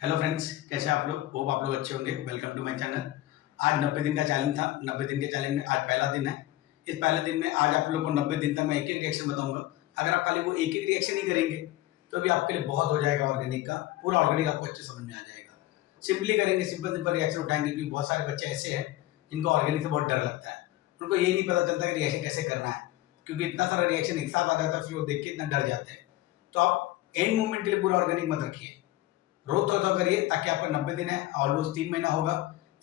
Hello friends, कैसे हैं आप लोग? होप आप लोग अच्छे होंगे। Welcome to my channel. आज 90 दिन का चैलेंज था। 90 दिन के चैलेंज में आज पहला दिन है। इस पहले दिन में आज आप लोग को 90 दिन तक मैं एक एक रिएक्शन बताऊंगा। अगर आप खाली वो एक एक रिएक्शन ही करेंगे तो भी आपके लिए बहुत हो जाएगा। ऑर्गेनिक का पूरा ऑर्गेनिक आपको अच्छे समझ में आ जाएगा। सिंपली करेंगे, सिंपल सिंपल रिएक्शन उठाएंगे, क्योंकि बहुत सारे बच्चे ऐसे हैं जिनको ऑर्गेनिक से बहुत डर लगता है। उनको यही नहीं पता चलता कि रिएक्शन कैसे करना है, क्योंकि इतना सारा रिएक्शन एक साथ आ जाता है, फिर वो देख के इतना डर जाते हैं। तो आप एंड मोमेंट के लिए पूरा ऑर्गेनिक मत रखिए, रोज थोड़ा थोड़ा करिए, ताकि आपका 90 दिन है, ऑलमोस्ट 3 महीना होगा।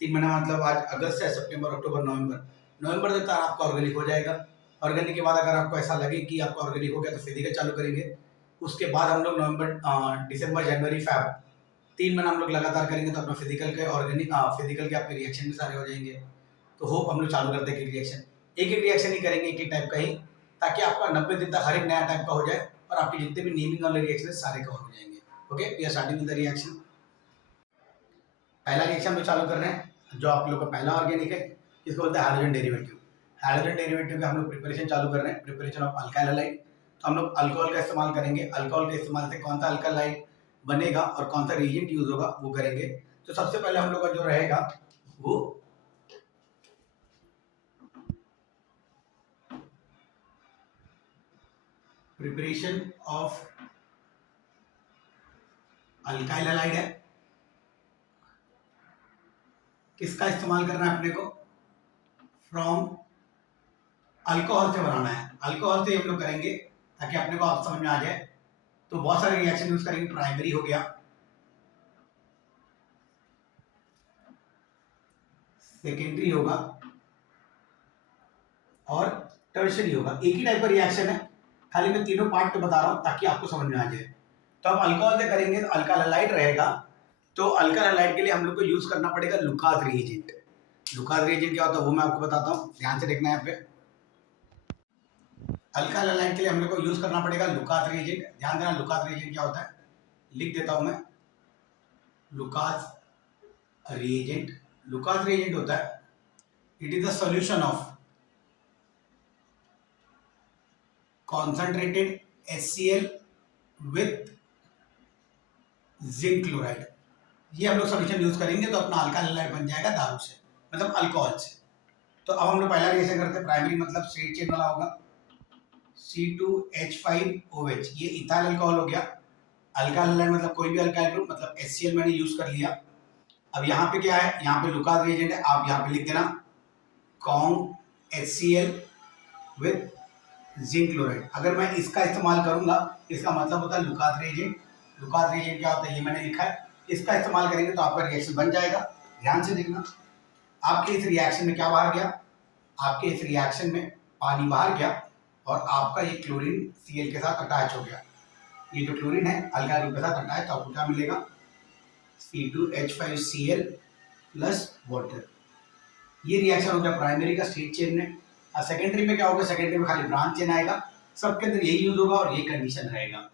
3 महीना मतलब आज अगस्त है, सितंबर, अक्टूबर, नवंबर। नवंबर तक आपका ऑर्गेनिक हो जाएगा। ऑर्गेनिक के बाद अगर आपको ऐसा लगे कि आपका ऑर्गेनिक हो गया तो फिजिकल चालू करेंगे। उसके बाद हम लोग नवंबर, दिसंबर, जनवरी, फैब 3 महीना हम लोग लगातार करेंगे, तो अपना फिजिकल के ऑर्गेनिक फिजिकल के आपके रिएक्शन भी सारे हो जाएंगे। तो होप हम लोग चालू करते हैं एक एक रिएक्शन ही करेंगे, एक एक टाइप का ही, ताकि आपका 90 दिन तक हर एक नया टाइप का हो जाए और आपके जितने भी नेमिंग वाले रिएक्शन है सारे कवर हो जाएंगे। Okay, we are starting with the reaction. पहला रिएक्शन में चालू कर रहे हैं, जो आप लोग का पहला ऑर्गेनिक है, इसको बोलते हैं हाइड्रोजन डेरिवेटिव। हाइड्रोजन डेरिवेटिव का हम लोग प्रिपरेशन चालू कर रहे हैं, प्रिपरेशन ऑफ अल्काइल हैलाइड। तो हम लोग अल्कोहल का इस्तेमाल करेंगे। अल्कोहल के इस्तेमाल से कौन सा अल्कालाइड बनेगा और कौन सा रिएजेंट यूज होगा वो करेंगे। तो सबसे पहले हम लोग का जो रहेगा वो प्रिपरेशन ऑफ अल्काइल हैलाइड है। किसका इस्तेमाल करना है अपने को? फ्रॉम अल्कोहल से बनाना है। अल्कोहल से हम लोग करेंगे ताकि अपने को आप समझ में आ जाए। तो बहुत सारे रिएक्शन यूज करेंगे। प्राइमरी हो गया, सेकेंडरी होगा और टर्शरी होगा। एक ही टाइप का रिएक्शन है, खाली मैं तीनों पार्ट तो बता रहा हूं ताकि आपको समझ में आ जाए। तो अब अल्कोहल से करेंगे तो अल्काइल हैलाइड रहेगा। तो अल्काइल हैलाइड के लिए हम लोग को यूज करना पड़ेगा लुकास रिएजेंट। लुकास रिएजेंट क्या होता है वो मैं आपको बताता हूं, ध्यान से देखना है यहाँ पे। अल्काइल हैलाइड के लिए हम लोग को यूज करना पड़ेगा लुकास रिएजेंट। ध्यान देना, लुकास रिएजेंट क्या होता है, लिख देता हूं मैं। लुकास रिएजेंट, लुकास रिएजेंट होता है, it is the solution of concentrated HCl with zinc chloride. ये हम लोग सॉल्यूशन यूज करेंगे तो अपना अल्काइल हैलाइड बन जाएगा दारू से, मतलब अल्कोहल से। तो अब हम लोग पहला रिएक्शन करते हैं। प्राइमरी मतलब स्ट्रेट चेन वाला होगा, C2H5OH, ये इथाइल अल्कोहल हो गया। अल्काइल हैलाइड मतलब कोई भी अल्काइल ग्रुप, मतलब HCl मैंने यूज कर लिया। अब यहाँ पे क्या है, यहाँ पे लुकास रिएजेंट है, आप यहाँ पे लिख देना Kong HCl with zinc chloride. अगर मैं इसका इस्तेमाल करूंगा, इसका मतलब होता है लुकास रिएजेंट। लुकास रिएजेंट क्या होता है ये मैंने लिखा है। इसका इस्तेमाल करेंगे तो आपका रिएक्शन बन जाएगा। ध्यान से देखना, आपके इस रिएक्शन में क्या बाहर गया, आपके इस रिएक्शन में पानी बाहर गया और आपका ये क्लोरीन Cl के साथ अटैच हो गया। ये जो क्लोरीन है अल्काइल ग्रुप के साथ अटैच, तो आपको क्या मिलेगा, C2H5Cl प्लस वाटर। ये रिएक्शन हो गया प्राइमरी का स्ट्रेट चेन में। और सेकेंडरी में क्या होगा, सेकेंडरी में खाली ब्रांच चेन आएगा, सबके अंदर यही यूज होगा और ये कंडीशन रहेगा।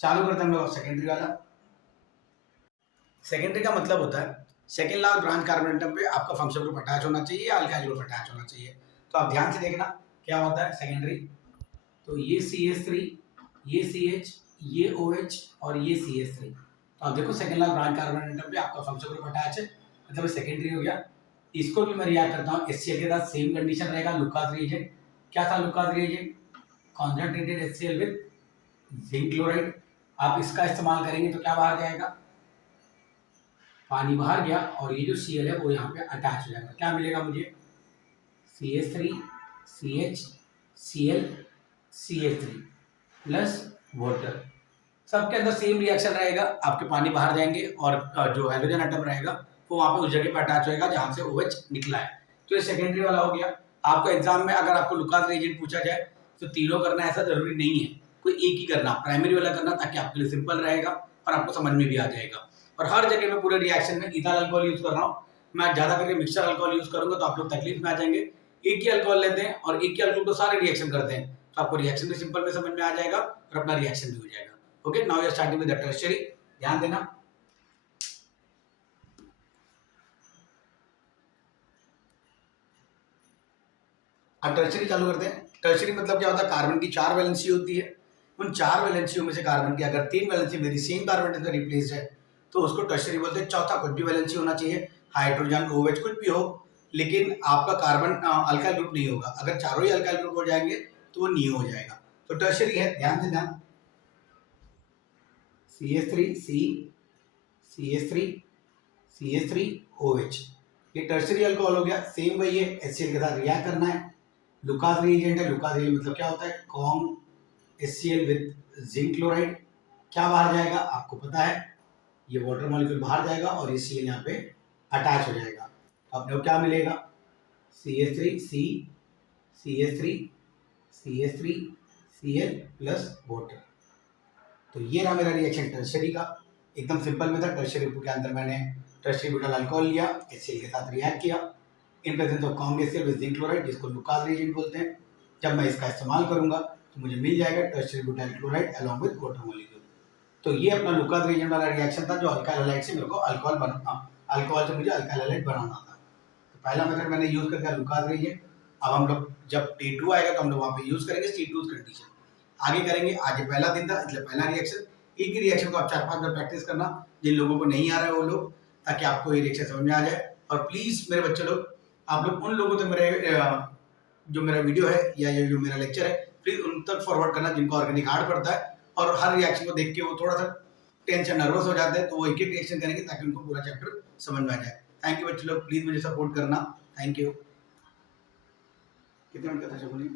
चालू करते हैं हम लोग सेकेंडरी वाला। सेकेंडरी का मतलब होता है second last branch carbon atom पे आपका फंक्शनल ग्रुप अटैच होना चाहिए, अल्काइल ग्रुप अटैच होना चाहिए। तो आप ध्यान से देखना क्या होता है सेकेंडरी। तो ये CH3, ये CH, ये OH और ये CH3। तो आप देखो second last branch carbon atom पे आपका फंक्शनल ग्रुप अटैच है, मतलब सेकेंडरी हो गया। इसको भी मैं रिएक्ट करता हूँ HCl के साथ, सेम कंडीशन रहेगा। लुकास रिएजेंट क्या था, Lucas reagent concentrated HCl with zinc chloride. आप इसका इस्तेमाल करेंगे तो क्या बाहर जाएगा, पानी बाहर गया और ये जो Cl है वो यहाँ पे अटैच हो जाएगा। क्या मिलेगा मुझे, CH3 CH Cl CH3 plus water. सबके अंदर सेम रिएक्शन रहेगा, आपके पानी बाहर जाएंगे और जो हाइड्रोजन एटम रहेगा वो वहाँ पे उस जगह पे अटैच होएगा जहाँ से OH निकला है। तो ये सेकेंडरी वाला हो गया। आपको एग्जाम में अगर आपको लुकास रिएजेंट पूछा जाए तो तीनों करना ऐसा जरूरी नहीं है, कोई एक ही करना, प्राइमरी वाला करना, ताकि आपके लिए सिंपल रहेगा और आपको समझ में भी आ जाएगा। और हर जगह में पूरे रिएक्शन में इथाइल अल्कोहल यूज कर रहा हूँ मैं, ज्यादा करके मिक्सचर अल्कोहल यूज करूंगा तो आप लोग तकलीफ में आ जाएंगे। एक ही अल्कोहल लेते हैं और एक ही अल्कोहल को सारे रिएक्शन करते हैं, तो आपको रिएक्शन भी सिंपल में समझ में आ जाएगा और अपना रिएक्शन भी हो जाएगा। Okay, now we are starting with the tertiary. ध्यान देना, अब टर्शियरी चालू करते हैं। टर्शियरी मतलब क्या होता है, कार्बन की 4 वैलेंसी होती है। उन 4 वैलेंसियों में से कार्बन की अगर 3 वैलेंसी मेरी सेम कार्बन से रिप्लेस है तो उसको टर्शरी बोलते हैं। चौथा कुछ भी वैलेंसी होना चाहिए, हाइड्रोजन OH कुछ भी हो, लेकिन आपका कार्बन अल्काइल ग्रुप नहीं होगा। अगर चारों ही अल्काइल ग्रुप हो जाएंगे तो वो नियो हो जाएगा। तो टर्शरी है, ध्यान से ध्यान, CH3 CH3 CH3OH, ये टर्शरी अल्कोहल हो गया। सेम वही है, HCl के साथ रिएक्ट करना है। लुकास रिएजेंट है। लुकास रिएजेंट मतलब क्या होता है, com HCl with zinc chloride. क्या बाहर जाएगा आपको पता है, ये वाटर मॉलिक्यूल बाहर जाएगा और ये Cl यहाँ पे अटैच हो जाएगा। तो अपने को क्या मिलेगा, CH3 CH3 Cl plus water. तो ये रहा मेरा रिएक्शन टर्शरी का, एकदम सिंपल में था। टर्शरी के अंदर मैंने टर्शरी ब्यूटाइल अल्कोहल लिया, HCl के साथ रिएक्ट किया in presence of com HCl with zinc chloride, जिसको लुकास रिएजेंट बोलते हैं। जब मैं इसका इस्तेमाल करूंगा तो मुझे मिल जाएगा tertiary butyl chloride along with water molecule. तो ये अपना लुकास रिएजेंट वाला रिएक्शन था, जो अल्काइल हैलाइड से मेरे को अल्कोहल बनाना, अल्कोहल से मुझे अल्काइल हैलाइड बनाना था। तो पहला मेथड मैंने यूज कर दिया लुकास रिएजेंट। अब हम लोग जब T2 आएगा तो हम लोग वहाँ पे यूज करेंगे C2 कंडीशन, आगे करेंगे। आज पहला दिन था इसलिए पहला रिएक्शन। एक ही रिएक्शन को आप 4-5 बार प्रैक्टिस करना, जिन लोगों को नहीं आ रहा है वो लोग, ताकि आपको ये रिएक्शन समझ में आ जाए। और प्लीज मेरे बच्चे लोग, आप लोग उन लोगों तक मेरे जो मेरा वीडियो है या जो मेरा लेक्चर है, प्लीज उन तक फॉरवर्ड करना जिनको ऑर्गेनिक हार्ड पड़ता है और हर रिएक्शन को देख के वो थोड़ा सा टेंशन नर्वस हो जाते हैं, तो वो एक एक रिएक्शन करेंगे ताकि उनको पूरा चैप्टर समझ में आ जाए। थैंक यू बच्चे लोग, प्लीज मुझे सपोर्ट करना। Thank you. कितने मिनट का था बोलिए।